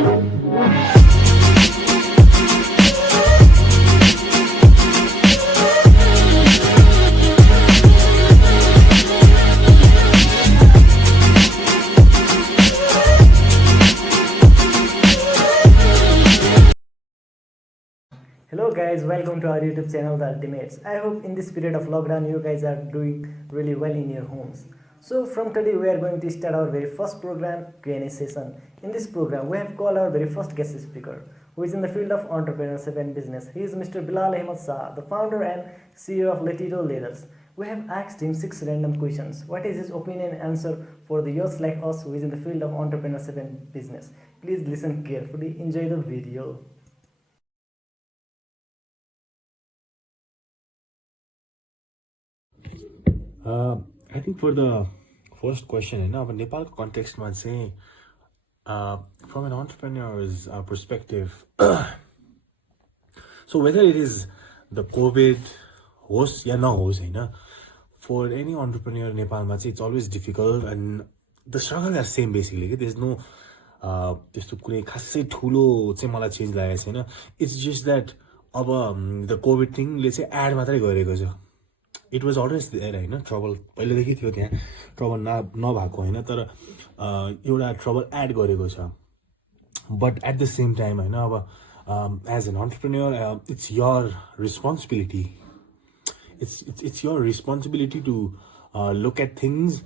Hello guys, welcome to our YouTube channel The Ultimates. I hope in this period of lockdown you guys are doing really well in your homes. So from today we are going to start our very first program, Q&A session. In this program we have called our very first guest speaker who is in the field of entrepreneurship and business. He is Mr. Bilal Ahmed Shah, the founder and CEO of Latito Leaders. We have asked him 6 random questions. What is his opinion and answer for the youth like us who is in the field of entrepreneurship and business? Please listen carefully, enjoy the video. I think for the first question, अब नेपालको कन्टेक्स्टमा चाहिँ from an entrepreneur's perspective, so whether it is the COVID होस् या नहोस् होइन, for any entrepreneur नेपालमा चाहिँ it's always difficult and the struggles are same basically. There's no त्यस्तो कुनै खासै ठुलो चाहिँ मलाई चेन्ज लागेको छैन. It's just that अब the COVID thingले चाहिँ एड मात्रै गरेको छ. इट वाज अलवेज देयर होइन, ट्रबल पहिलेदेखि थियो त्यहाँ, ट्रबल नभएको होइन, तर एउटा ट्रबल एड गरेको छ. But at the same time होइन, अब as an entrepreneur it's your responsibility, it's your responsibility to look at things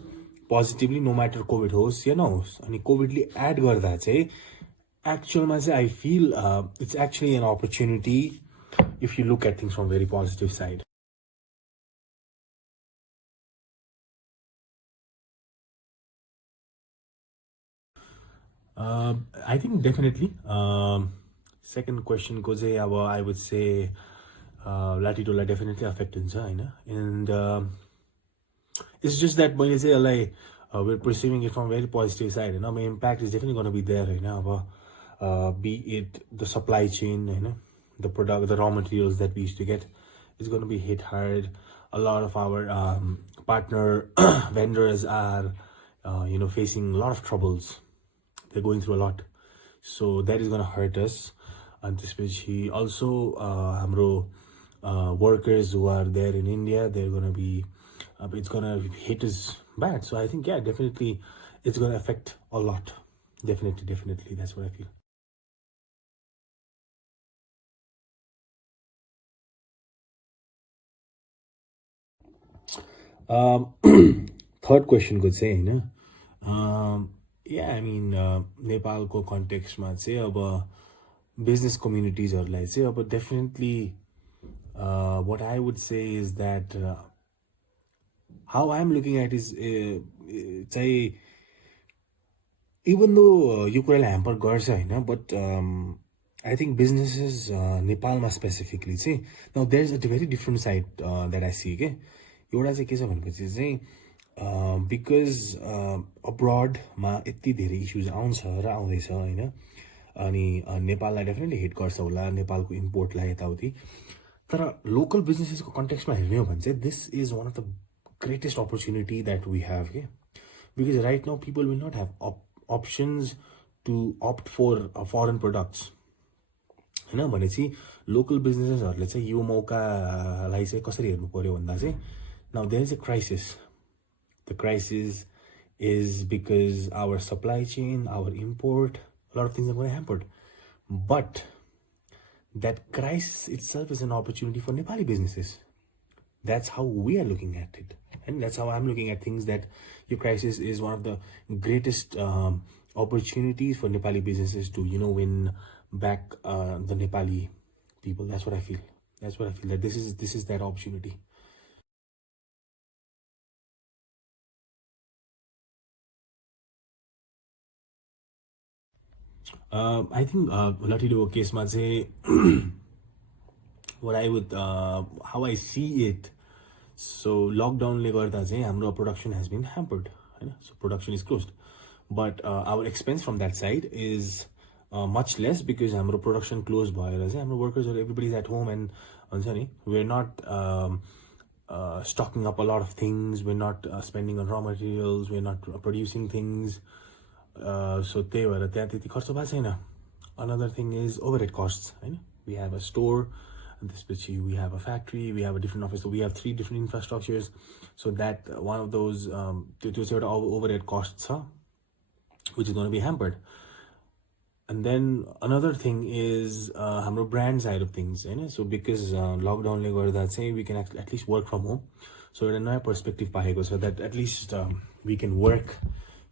positively no matter COVID होस् या नहोस्. अनि कोभिडले एड गर्दा चाहिँ एक्चुअलमा चाहिँ आई fill it's actually an opportunity if you look at things from very positive side. I think definitely. Second question को चाहिँ अब I would say latitoलाई definitely affect हुन्छ होइन, and it's just that मैले चाहिँ यसलाई we're perceiving it from very positive side होइन. My impact is definitely going to be there होइन. अब be it the supply chain होइन, the product, the raw materials that we used to get is going to be hit hard. A lot of our partner vendors are facing a lot of troubles. They're going through a lot, so that is going to hurt us. And especially also हाम्रो workers who are there in India, they're going to be it's going to hit us bad. So I think yeah, definitely it's going to affect a lot. Definitely that's what I feel. Third question could say होइन, yeah, I mean नेपालको कन्टेक्स्टमा चाहिँ अब business कम्युनिटिजहरूलाई चाहिँ अब definitely what I would say is that how I'm looking at is चाहिँ even though यो कुराले hamper गर्छ होइन, but I think businesses नेपालमा स्पेसिफिकली चाहिँ now there's a very different side that I see के. एउटा चाहिँ के छ भनेपछि चाहिँ बिकज अब्रडमा यति धेरै इस्युज आउँछ र आउँदैछ होइन, अनि नेपाललाई डेफिनेटली हिट गर्छ होला, नेपालको इम्पोर्टलाई यताउति. तर लोकल बिजनेसेसको कन्टेक्स्टमा हेर्ने हो भने चाहिँ this is one of the greatest opportunity that we have के. Because right now people will not have options to opt for foreign products होइन. भनेपछि लोकल बिजनेसेसहरूले चाहिँ यो मौकालाई चाहिँ कसरी हेर्नु पर्यो भन्दा चाहिँ now there is a crisis. The crisis is because our supply chain, our import, a lot of things are going to hampered. But that crisis itself is an opportunity for Nepali businesses. That's how we are looking at it. And that's how I'm looking at things, that your crisis is one of the greatest opportunities for Nepali businesses to, win back the Nepali people. That's what I feel. That this is that opportunity. I think Latito केसमा चाहिँ what I would how I see it, so lockdownले गर्दा चाहिँ हाम्रो production has been hampered होइन, so production is closed, but our expense from that side is much less because हाम्रो production closed भएर चाहिँ हाम्रो workers or everybody is at home and हुन्छ नि, we're not stocking up a lot of things, we're not spending on raw materials, we're not producing things. So त्यही भएर त्यहाँ त्यति खर्च भएको छैन. another thing is overhead costs, right? We have a store, and त्यसपछि we have a factory, we have a different office, so we have 3 different infrastructures. So that one of those त्यो चाहिँ एउटा overhead costs छ, which is going to be hampered. And then another thing is हाम्रो brand side of things, होइन? So because लकडाउनले गर्दा चाहिँ we can at least work from home. So एउटा नयाँ पर्सपेक्टिभ पाएको छ that at least we can work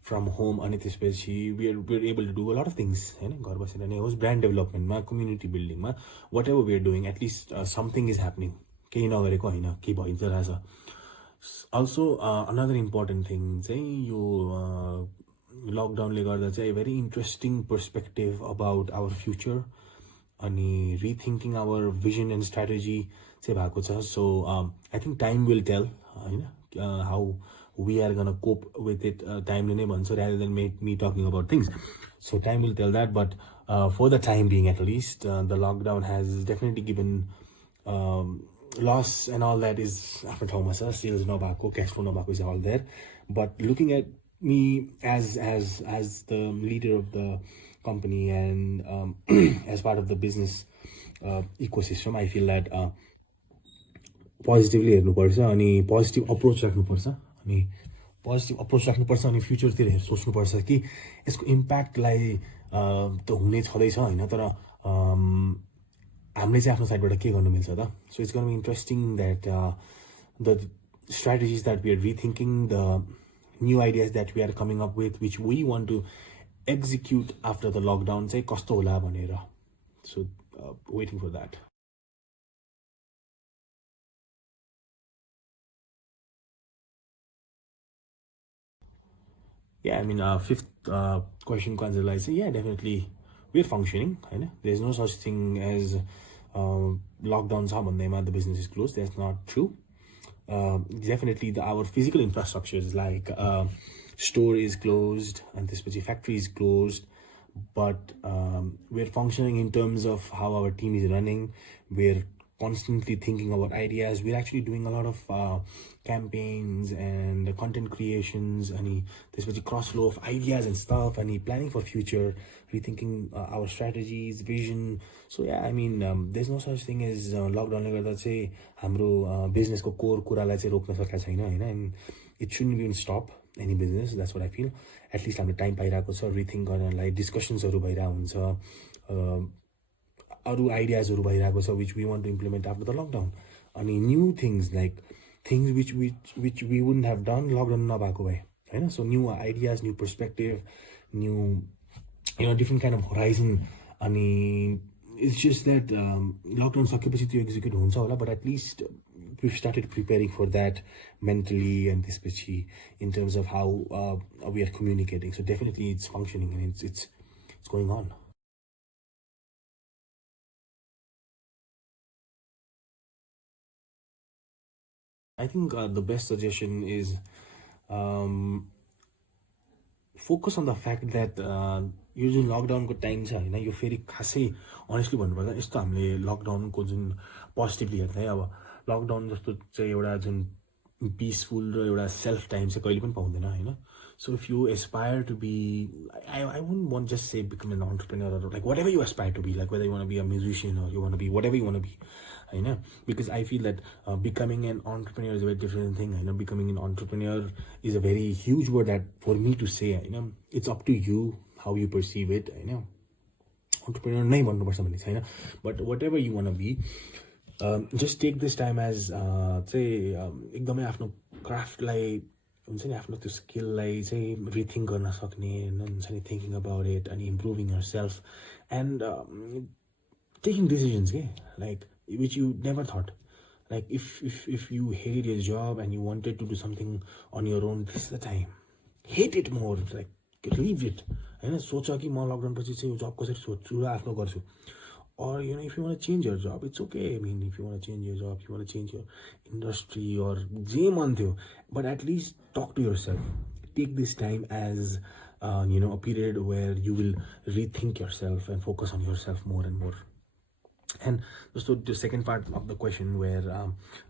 from home. अनि त्यसपछि we're able to do a lot of things, होइन? घर बसेर नै होस्, ब्रान्ड डेभलपमेन्टमा, कम्युनिटी बिल्डिङमा, whatever we are doing, at least something is happening. केही नगरेको होइन, केही भइरहेछ. Also another important thing चाहिँ यो लकडाउनले गर्दा चाहिँ very interesting perspective about our future अनि rethinking our vision and strategy चाहिँ भएको छ. So I think time will tell, होइन, how we are gonna cope with it. Time ले नै भन्छ rather than me talking about things. So time will tell that, but for the time being at least, the lockdown has definitely given loss and all that is आफ्नो ठाउँमा छ. Sales नभएको, cash flow नभएको is all there. But looking at me as the leader of the company and as part of the business ecosystem, I feel that positively हेर्नुपर्छ अनि positive approach राख्नुपर्छ अनि positive approach राख्नुपर्छ अनि फ्युचरतिर सोच्नुपर्छ कि यसको इम्प्याक्टलाई त हुने छँदैछ, होइन, तर हामीले चाहिँ आफ्नो साइडबाट के गर्नु मिल्छ त. So it's gonna be interesting that the strategies that we are rethinking, the new ideas that we are coming up with, which we want to execute after the lockdown चाहिँ कस्तो होला भनेर. So waiting for that. Yeah, I mean, fifth question को answer चाहिँ yeah, definitely we're functioning, होइन. There's no such thing as lockdown छ भन्दैमा the business is closed. That's not true. Definitely our physical infrastructures like store is closed and त्यसपछि factory is closed, but we're functioning in terms of how our team is running. We're constantly thinking about ideas. We're actually doing a lot of campaigns and content creations and त्यसपछि cross flow of ideas and stuff and planning for future, rethinking our strategies, vision. So yeah, I mean, there's no such thing as lockdown ले गर्दा चाहिँ हाम्रो business को core कुरालाई चाहिँ रोक्न सकेको छैन, होइन. And it shouldn't even stop any business. That's what I feel. At least हामीले टाइम पाइरहेको छ rethink गर्नलाई, डिस्कसन्सहरू भइरहेको हुन्छ, अरू आइडियाजहरू भइरहेको छ which we want to implement after the lockdown. अनि new things like things which we wouldn't have done lockdown नभएको भए, होइन. So new ideas, new perspective, new, you know, different kind of horizon. अनि it's just that lockdown सकेपछि त्यो execute हुन्छ होला, but at least we've started preparing for that mentally and त्यसपछि in terms of how we are communicating. So definitely it's functioning and it's going on. I think the best suggestion is focus on the fact that यो जुन लकडाउनको time छ, होइन, यो फेरि खासै honestly भन्नुपर्दा यस्तो हामीले लकडाउनको जुन पोजिटिभली हेर्दा है, अब लकडाउन जस्तो चाहिँ एउटा जुन पिसफुल र एउटा सेल्फ टाइम चाहिँ कहिले पनि पाउँदैन, होइन. So if you aspire to be, I wouldn't want just say become an entrepreneur or like whatever you aspire to be, like whether you want to be a musician or you want to be whatever you want to be, होइन. Because I feel that becoming an entrepreneur is a very different thing, होइन. Becoming an entrepreneur is a very huge word that for me to say, होइन. It's up to you how you perceive it, होइन. Entrepreneur नै भन्नुपर्छ भन्ने छैन, but whatever you want to be, just take this time as चाहिँ एकदमै आफ्नो क्राफ्टलाई हुन्छ नि, आफ्नो त्यो स्किललाई चाहिँ रिथिङ्क गर्न सक्ने, हुन्छ नि, थिङ्किङ अबाउट इट अनि improving year self end taking decisions, like which you never thought. Like if you hated your job and you wanted to do something on your own, this is the time. Hate it more, like leave it, होइन. सोच कि म lockdown पछि चाहिँ यो जब कसरी सोध्छु र आफ्नो गर्छु. Or, you know, if you want to change your job, it's okay. I mean, if you want to change your job, you want to change your industry or जे मन थियो, but at least talk to yourself. Take this time as you know, a period where you will rethink yourself and focus on yourself more and more. And so the second part of the question where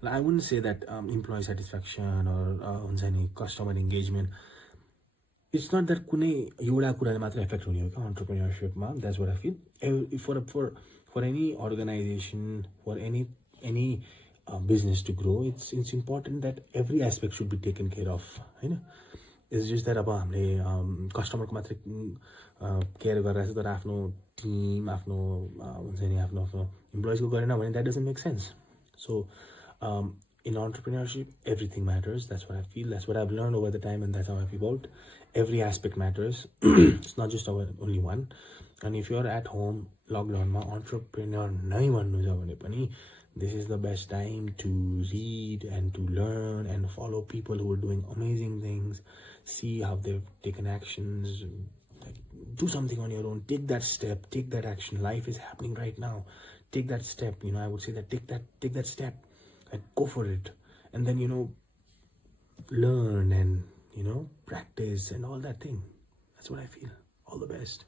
I wouldn't say that employee satisfaction or customer engagement, it's not that कुनै एउटा कुराले मात्र effect हुने हो क्या entrepreneurshipमा. That's what I feel. For any organization, for any business to grow, it's important that every aspect should be taken care of, होइन. It's just that अब हामीले कस्टमरको मात्रै केयर गरिरहेको छ तर आफ्नो टिम आफ्नो हुन्छ नि आफ्नो आफ्नो इम्प्लोइजको गरेन भने that doesn't make sense. So in entrepreneurship, everything matters. That's what I feel. That's what I've learned over the time, and that's how I've evolved. Every aspect matters. It's not just only one. And if you're at home, lockdown, entrepreneur nahi bhannu cha bhane pani, this is the best time to read and to learn and follow people who are doing amazing things. See how they've taken actions. Like, do something on your own. Take that step. Take that action. Life is happening right now. Take that step. I would say that take that step and go for it. And then learn and practice and all that thing. That's what I feel. All the best.